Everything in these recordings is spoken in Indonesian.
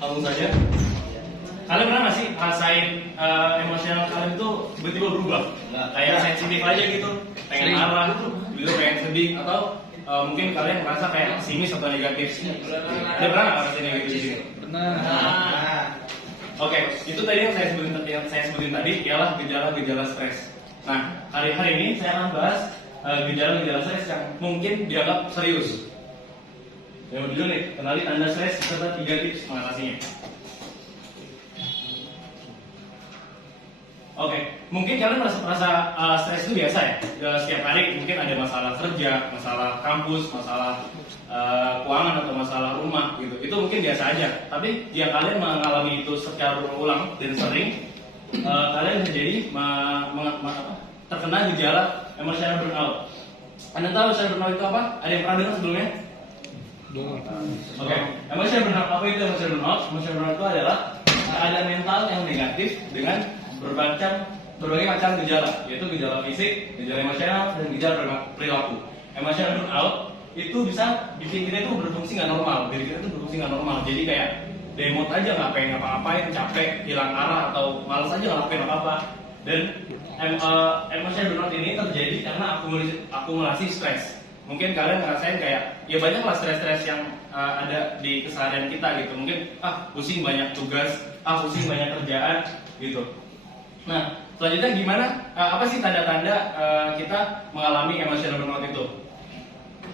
Langsung saja. Kalian pernah nggak sih rasain emosional kalian tuh tiba-tiba berubah? Kayak sensitif aja gitu, pengen marah, gitu pengen sedih, atau mungkin kalian merasa kayak pesimis atau negatif. Ada pernah nggak ngerasain kayak gitu di sini? Pernah. Oke, itu tadi yang saya sebutin tadi ialah gejala-gejala stres. Nah, hari ini saya akan bahas gejala-gejala stres yang mungkin dianggap serius. Yang dulu nih, kenali tanda stres serta 3 tips mengatasinya. Oke, mungkin kalian merasa stres itu biasa ya. Setiap hari mungkin ada masalah kerja, masalah kampus, masalah keuangan atau masalah rumah gitu. Itu mungkin biasa aja. Tapi jika kalian mengalami itu secara berulang dan sering, kalian bisa jadi terkena gejala emotional burnout. Anda tahu emotional burnout itu apa? Ada yang pernah dengar sebelumnya? Oke, emotional burnout apa itu emotional burnout? Emotional burnout itu adalah keadaan mental yang negatif dengan berbagai macam gejala, yaitu gejala fisik, gejala emosional, dan gejala perilaku. Emotional burnout itu bisa bikin kita itu berfungsi nggak normal, diri kita itu berfungsi nggak normal. Jadi kayak demot aja, nggak pengen ngapa-ngapain, capek, hilang arah, atau malas aja nggak lakuin apa-apa. Dan emotional burnout ini terjadi karena akumulasi stres. Mungkin kalian ngerasain kayak ya banyak lah stres-stres yang ada di keseharian kita gitu. Mungkin pusing banyak tugas, pusing banyak kerjaan gitu. Nah, selanjutnya gimana? Apa sih tanda-tanda kita mengalami emotional burnout itu?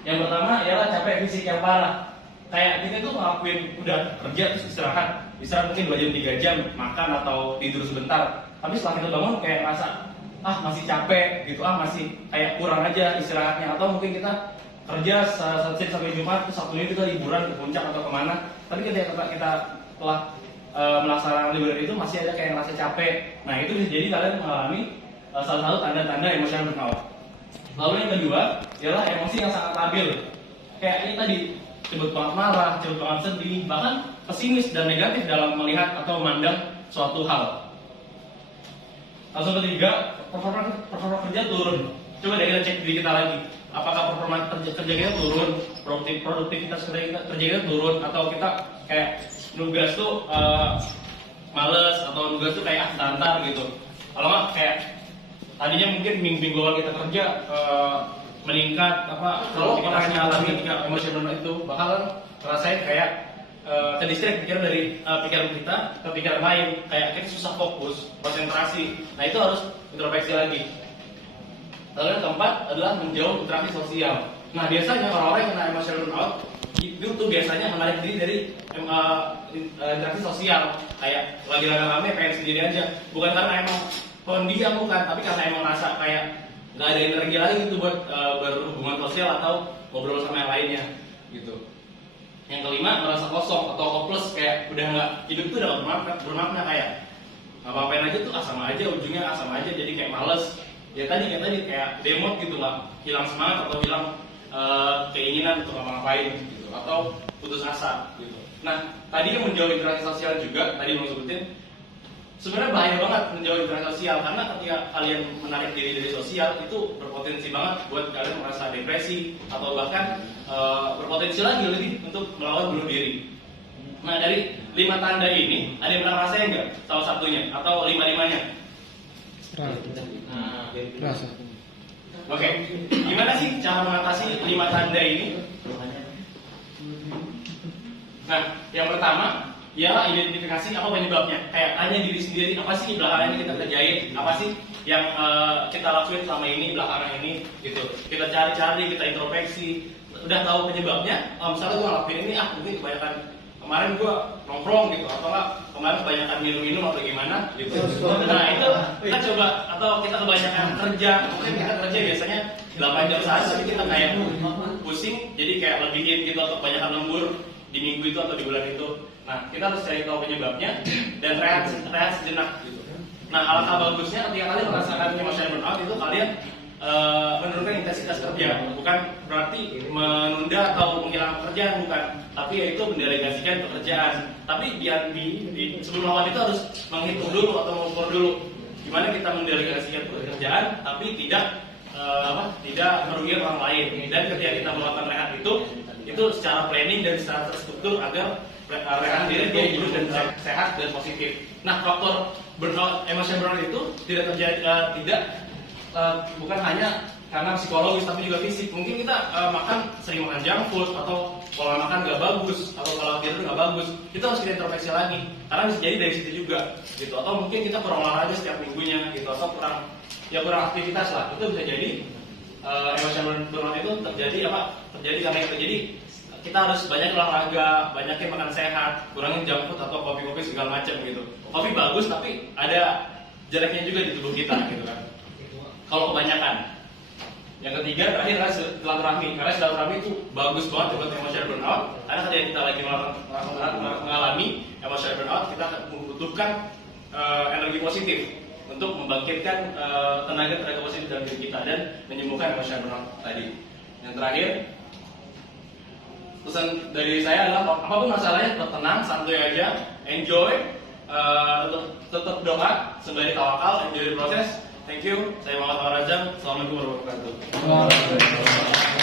Yang pertama ialah capek fisik yang parah. Kayak kita tuh ngelakuin udah kerja terus istirahat mungkin 2 jam 3 jam, makan atau tidur sebentar. Tapi setelah kita bangun kayak rasa masih capek gitu, masih kayak kurang aja istirahatnya. Atau mungkin kita kerja Senin sampai Jumat, terus Sabtunya kita liburan ke puncak atau kemana. Tapi ketika kita telah melaksanakan liburan itu masih ada kayak ngerasa capek. Nah, itu bisa jadi kalian mengalami salah satu tanda-tanda emosional burnout. Lalu yang kedua ialah emosi yang sangat labil. Kayak ini tadi, cepet banget marah, cepet banget sedih, bahkan pesimis dan negatif dalam melihat atau memandang suatu hal. Langsung ketiga, performa kerja turun. Coba deh kita cek diri kita lagi. Apakah performa kerja kita turun, produktivitas kerja kita turun, atau kita kayak nugas tuh males, atau nugas tuh kayak sebentar gitu. Kalau nggak kayak tadinya mungkin minggu awal kita kerja meningkat kalau kita hanya alami ketika emosional itu bakal ngerasain kayak terdistract pikiran dari pikiran kita ke pikiran lain, kayak kita susah fokus, konsentrasi. Nah, itu harus introspeksi lagi. Lalu yang keempat adalah menjauh interaksi sosial. Nah, biasanya orang-orang yang kena emotional burnout itu tuh biasanya menarik diri dari interaksi sosial. Kayak lagi rame-rame pengen sendiri aja. Bukan karena emang pendiam, bukan, tapi karena emang rasa kayak nggak ada energi lagi gitu buat berhubungan sosial atau ngobrol sama yang lainnya gitu. Yang kelima, merasa kosong atau hopeless, kayak udah nggak, hidup tuh udah bermakna, kayak ngapain aja tuh sama aja, ujungnya sama aja, jadi kayak males. Ya tadi kayak demot gitu, nggak hilang semangat atau hilang keinginan untuk ngapain gitu, atau putus asa gitu. Nah, tadi yang menjauh interaksi sosial juga tadi mau sebutin, sebenarnya bahaya banget menjauh interaksi sosial, karena ketika kalian menarik diri dari sosial itu berpotensi banget buat kalian merasa depresi atau bahkan berpotensi lagi lebih untuk melawan bunuh diri. Nah, dari 5 tanda ini ada yang pernah rasain nggak salah satunya atau 5-5-nya? Rasa. Oke, gimana sih cara mengatasi 5 tanda ini? Nah, yang pertama ialah identifikasi apa penyebabnya. Kayak tanya diri sendiri, apa sih belakangan ini kita kerjain, apa sih yang kita lakuin selama ini belakangan ini gitu. Kita cari-cari, kita introspeksi, udah tahu penyebabnya. Misalnya gue ngelakuin ini, mungkin kebanyakan kemarin gue nongkrong gitu, atau enggak kemarin kebanyakan minum-minum atau gimana gitu. Nah, itu kita coba, atau kita kebanyakan kerja, mungkin kita kerja biasanya 8 jam sehari, tapi kita kayak pusing, jadi kayak lebihin gitu, atau kebanyakan lembur di minggu itu atau di bulan itu. Nah, kita harus cari tahu penyebabnya dan rehat sejenak gitu. Nah, alangkah bagusnya ketika kalian merasakan emotional burnout itu kalian menurunkan intensitas kerja, bukan berarti menunda atau menghilangkan pekerjaan, bukan, tapi yaitu mendelegasikan pekerjaan. Tapi sebelum melakukan itu harus menghitung dulu atau mengukur dulu gimana kita mendelegasikan pekerjaan, tapi tidak merugikan orang lain. Dan ketika kita melakukan rehat itu secara planning dan secara terstruktur agar rekan diri dia hidup dan sehat dan positif. Nah, faktor burnout, emotional burnout itu tidak terjadi bukan hanya karena psikologis tapi juga fisik. Mungkin kita sering makan junk food atau pola makan nggak bagus atau pola tidur nggak bagus, kita harus kita introspeksi lagi karena bisa jadi dari situ juga gitu. Atau mungkin kita kurang olahraga setiap minggunya gitu, atau kurang aktivitas lah, itu bisa jadi emotional burnout itu terjadi karena itu. Jadi kita harus banyak olahraga, banyakin makan sehat, kurangin junk food atau kopi-kopi segala macam gitu. Kopi bagus tapi ada jeleknya juga di tubuh kita gitu kan. Kalau kebanyakan. Yang ketiga terakhir adalah silaturahmi. Karena silaturahmi itu bagus banget buat emotional burnout. Karena ketika kita lagi mengalami emotional burnout, kita membutuhkan energi positif untuk membangkitkan tenaga positif dalam diri kita dan menyembuhkan emotional burnout tadi. Yang terakhir, pesan dari saya adalah apapun masalahnya tetap tenang, santuy aja, enjoy, tetap doa, sembari tawakal, enjoy the proses. Thank you. Saya Muhammad Rajab. Assalamualaikum warahmatullahi wabarakatuh.